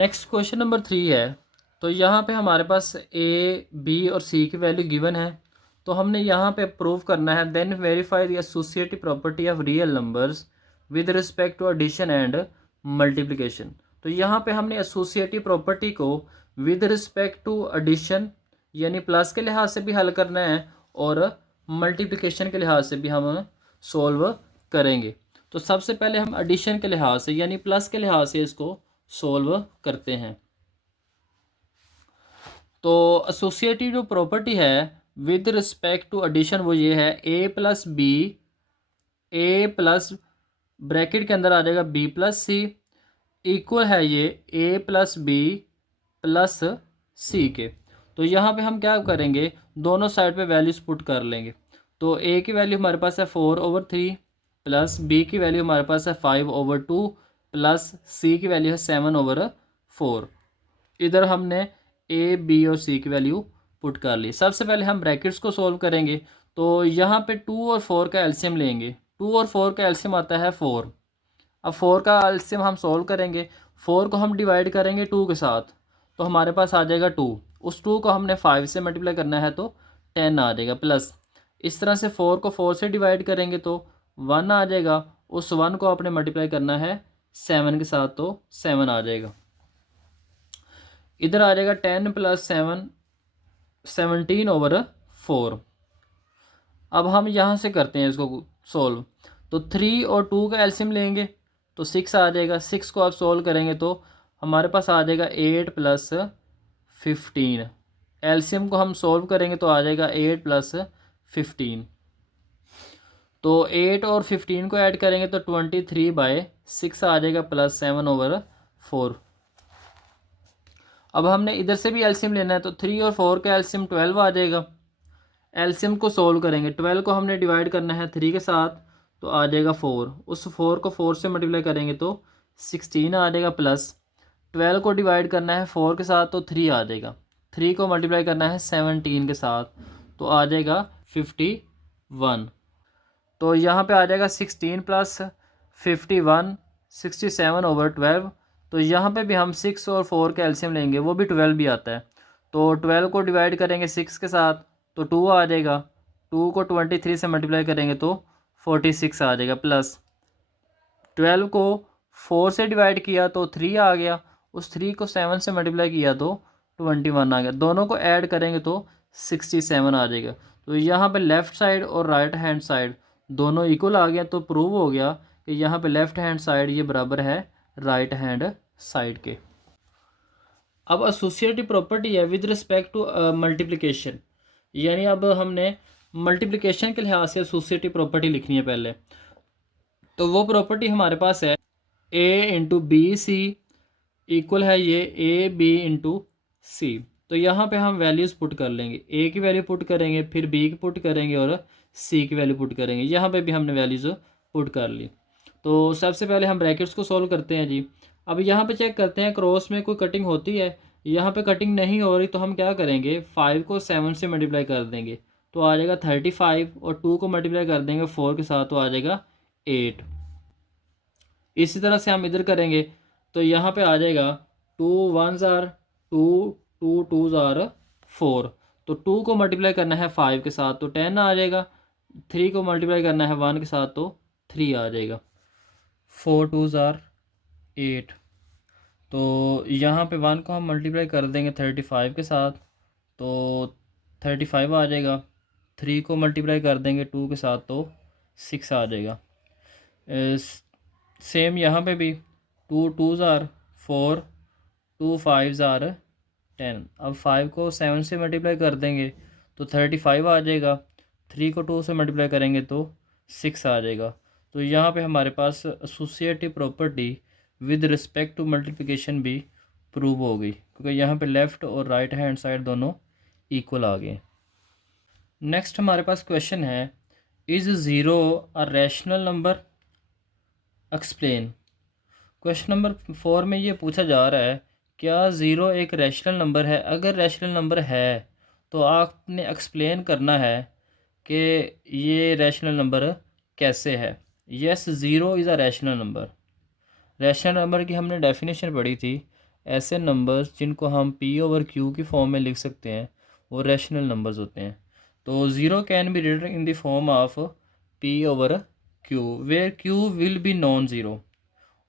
Next question number 3 है। तो यहाँ पे हमारे पास ए बी और सी की वैल्यू गिवन है। तो हमने यहाँ पे प्रूव करना है then verify the associative property of real numbers with respect to addition and multiplication. तो यहाँ पे हमने एसोसिएटिव प्रॉपर्टी को विद रिस्पेक्ट टू एडिशन यानी प्लस के लिहाज से भी हल करना है और मल्टीप्लिकेशन के लिहाज से भी हम सोल्व करेंगे। तो सबसे पहले हम एडिशन के लिहाज से यानी प्लस के लिहाज से इसको सोल्व करते हैं। तो एसोसिएटिव जो प्रॉपर्टी है विद रिस्पेक्ट टू एडिशन वो ये है ए प्लस बी, ए प्लस ब्रैकेट के अंदर आ जाएगा बी प्लस सी, इक्वल है ये ए प्लस बी प्लस सी के। तो यहाँ पे हम क्या करेंगे, दोनों साइड पे वैल्यूज पुट कर लेंगे। तो ए की वैल्यू हमारे पास है 4/3 प्लस बी की वैल्यू हमारे पास है 5/2 प्लस सी की वैल्यू है 7/4। इधर हमने ए बी और सी की वैल्यू पुट कर ली। सबसे पहले हम ब्रैकेट्स को सोल्व करेंगे। तो यहाँ पे 2 और 4 का एलसीएम लेंगे। 2 और 4 का एलसीएम आता है 4। अब 4 का एलसीएम हम सोल्व करेंगे। 4 को हम डिवाइड करेंगे 2 के साथ तो हमारे पास आ जाएगा 2। उस 2 को हमने 5 से मल्टीप्लाई करना है तो 10 आ जाएगा प्लस। इस तरह से 4 को 4 से डिवाइड करेंगे तो 1 आ जाएगा। उस 1 को आपने मल्टीप्लाई करना है 7 के साथ तो 7 आ जाएगा। इधर आ जाएगा 10 + 7 17/4। अब हम यहाँ से करते हैं इसको सोल्व। तो 3 और 2 का एलसीएम लेंगे तो 6 आ जाएगा। 6 को आप सोल्व करेंगे तो हमारे पास आ जाएगा 8 + 15। एलसीएम को हम सोल्व करेंगे तो आ जाएगा 8 + 15। तो 8 और 15 को ऐड करेंगे तो 23/6 आ जाएगा प्लस 7/4। अब हमने इधर से भी एलसीएम लेना है तो 3 और 4 का एलसीएम 12 आ जाएगा। एलसीएम को सोल्व करेंगे, 12 को हमने डिवाइड करना है 3 के साथ तो आ जाएगा 4। उस 4 को 4 से मल्टीप्लाई करेंगे तो 16 आ जाएगा प्लस 12 को डिवाइड करना है 4 के साथ तो 3 आ जाएगा। 3 को मल्टीप्लाई करना है 17 के साथ तो आ जाएगा 51। तो यहाँ पे आ जाएगा 16 + 51 67/12। तो यहाँ पे भी हम 6 और 4 का एलसीएम लेंगे, वो भी 12 भी आता है। तो 12 को डिवाइड करेंगे 6 के साथ तो 2 आ जाएगा। 2 को 23 से मल्टीप्लाई करेंगे तो 46 आ जाएगा प्लस 12 को 4 से डिवाइड किया तो 3 आ गया। उस 3 को 7 से मल्टीप्लाई किया तो 21 आ गया। दोनों को ऐड करेंगे तो 67 आ जाएगा। तो यहाँ पे लेफ़्ट साइड और राइट हैंड साइड दोनों इक्वल आ गया। तो प्रूव हो गया कि यहाँ पे लेफ़्ट हैंड साइड ये बराबर है राइट हैंड साइड के। अब एसोसिएटिव प्रॉपर्टी है विद रिस्पेक्ट टू मल्टीप्लिकेशन, यानी अब हमने मल्टीप्लिकेशन के लिहाज से एसोसिएटिव प्रॉपर्टी लिखनी है पहले। तो वो प्रॉपर्टी हमारे पास है A × BC इक्वल है ये AB × C। तो यहाँ पे हम वैल्यूज़ पुट कर लेंगे। A की वैल्यू पुट करेंगे, फिर B की पुट करेंगे और C की वैल्यू पुट करेंगे। यहाँ पे भी हमने वैल्यूज़ पुट कर ली। तो सबसे पहले हम ब्रैकेट्स को सॉल्व करते हैं जी। अब यहाँ पे चेक करते हैं क्रॉस में कोई कटिंग होती है। यहाँ पे कटिंग नहीं हो रही तो हम क्या करेंगे, 5 को 7 से मल्टीप्लाई कर देंगे तो आ जाएगा 35 और 2 को मल्टीप्लाई कर देंगे 4 के साथ तो आ जाएगा 8। इसी तरह से हम इधर करेंगे तो यहाँ पे आ जाएगा 2 1s are 2 2 2s are 4। तो 2 को मल्टीप्लाई करना है 5 के साथ तो 10 आ जाएगा। 3 को मल्टीप्लाई करना है 1 के साथ तो 3 आ जाएगा। 4 2s are 8। तो यहाँ पे 1 को हम मल्टीप्लाई कर देंगे 35 के साथ तो 35 आ जाएगा। 3 को मल्टीप्लाई कर देंगे 2 के साथ तो 6 आ जाएगा। सेम यहाँ पे भी 2 2s are 4 2 5s are 10। अब 5 को 7 से मल्टीप्लाई कर देंगे तो 35 आ जाएगा। 3 को 2 से मल्टीप्लाई करेंगे तो 6 आ जाएगा। तो यहाँ पे हमारे पास associative property with respect to multiplication भी प्रूव हो गई, क्योंकि यहाँ पे लेफ़्ट और राइट हैंड साइड दोनों इक्वल आ गए। नेक्स्ट हमारे पास क्वेश्चन है, is 0 a rational number, explain. Question number 4 में ये पूछा जा रहा है क्या 0 एक रैशनल नंबर है। अगर रैशनल नंबर है तो आपने एक्सप्लेन करना है कि ये रैशनल नंबर कैसे है। Yes 0 is a rational number. Rational number की हमने डेफिनेशन पढ़ी थी, ऐसे नंबर्स जिनको हम p ओवर q की फॉर्म में लिख सकते हैं वो रैशनल नंबर्स होते हैं। तो 0 can be written in the form of p over q where q will be non zero.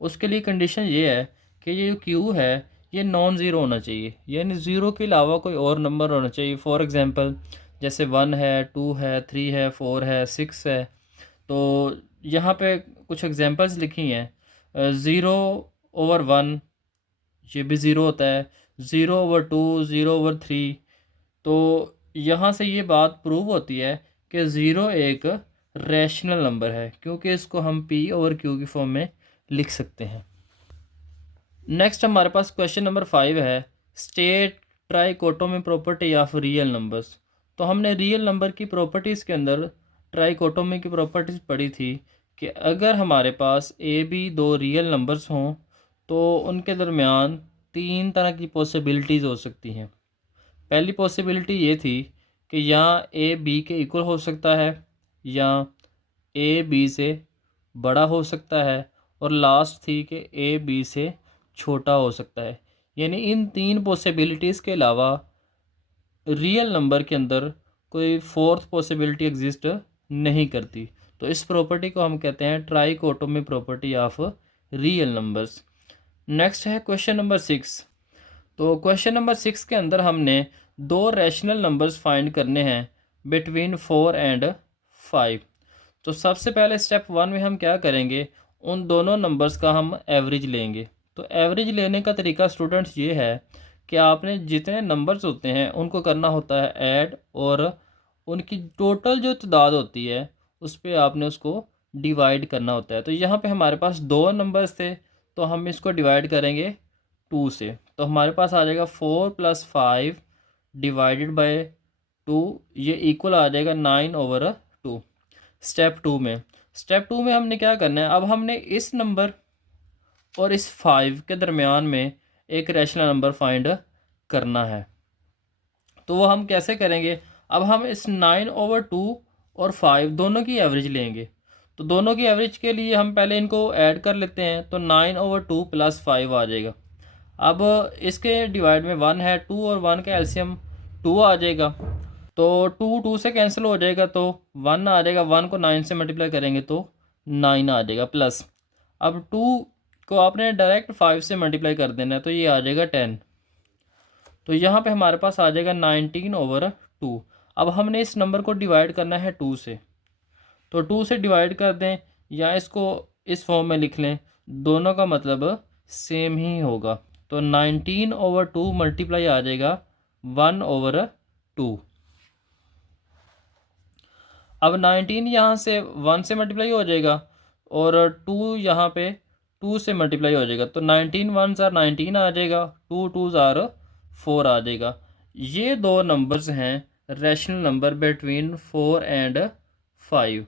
उसके लिए कंडीशन ये है कि ये जो q है ये नॉन ज़ीरो होना चाहिए, यानी ज़ीरो के अलावा कोई और नंबर होना चाहिए। फॉर एग्ज़ाम्पल जैसे 1 है, 2 है, 3 है, 4 है, 6 है। तो यहाँ पे कुछ एग्जांपल्स लिखी हैं। 0/1 ये भी ज़ीरो होता है, 0/2, 0/3। तो यहाँ से ये बात प्रूव होती है कि ज़ीरो एक रैशनल नंबर है क्योंकि इसको हम p ओवर q की फॉर्म में लिख सकते हैं। नेक्स्ट हमारे पास क्वेश्चन नंबर 5 है, state trichotomy property of real numbers. तो हमने रियल नंबर की प्रॉपर्टीज़ के अंदर ट्राइकोटोमी की प्रॉपर्टीज़ पढ़ी थी कि अगर हमारे पास ए बी दो रियल नंबर्स हों तो उनके दरमियान तीन तरह की पॉसिबिलिटीज़ हो सकती हैं। पहली पॉसिबिलिटी ये थी कि या ए बी के इक्वल हो सकता है, या ए बी से बड़ा हो सकता है, और लास्ट थी कि ए बी से छोटा हो सकता है। यानी इन तीन पॉसिबिलिटीज़ के अलावा रियल नंबर के अंदर कोई फोर्थ पॉसिबिलिटी एग्जिस्ट नहीं करती। तो इस प्रॉपर्टी को हम कहते हैं trichotomy property of real numbers. Next है क्वेश्चन नंबर 6। तो क्वेश्चन नंबर 6 के अंदर हमने दो रैशनल नंबर्स फाइंड करने हैं बिटवीन 4 एंड 5। तो सबसे पहले स्टेप 1 में हम क्या करेंगे, उन दोनों नंबर्स का हम एवरेज लेंगे। तो एवरेज लेने का तरीका स्टूडेंट्स ये है कि आपने जितने नंबर्स होते हैं उनको करना होता है ऐड, और उनकी टोटल जो तादाद होती है उस पर आपने उसको डिवाइड करना होता है। तो यहाँ पे हमारे पास दो नंबर्स थे तो हम इसको डिवाइड करेंगे 2 से। तो हमारे पास आ जाएगा 4 + 5 डिवाइडेड बाय 2, ये इक्वल आ जाएगा 9/2। स्टेप 2 में हमने क्या करना है, अब हमने इस नंबर और इस 5 के दरमियान में एक रैशनल नंबर फाइंड करना है। तो वो हम कैसे करेंगे, अब हम इस 9/2 और 5 दोनों की एवरेज लेंगे। तो दोनों की एवरेज के लिए हम पहले इनको ऐड कर लेते हैं। तो 9/2 + 5 आ जाएगा। अब इसके डिवाइड में 1 है, 2 और 1 का एलसीएम 2 आ जाएगा। तो 2 2 से कैंसिल हो जाएगा तो 1 आ जाएगा। 1 को 9 से मल्टीप्लाई करेंगे तो 9 आ जाएगा प्लस। अब 2 को आपने डायरेक्ट 5 से मल्टीप्लाई कर देना है तो ये आ जाएगा 10। तो यहाँ पे हमारे पास आ जाएगा 19/2। अब हमने इस नंबर को डिवाइड करना है 2 से। तो 2 से डिवाइड कर दें या इसको इस फॉर्म में लिख लें, दोनों का मतलब सेम ही होगा। तो 19/2 मल्टीप्लाई आ जाएगा 1/2। अब 19 यहाँ से 1 से मल्टीप्लाई हो जाएगा और 2 यहाँ पे 2 से मल्टीप्लाई हो जाएगा। तो 19 1s are 19 आ जाएगा, 2 2s are 4 आ जाएगा। ये दो नंबर्स हैं रैशनल नंबर बिटवीन 4 एंड 5।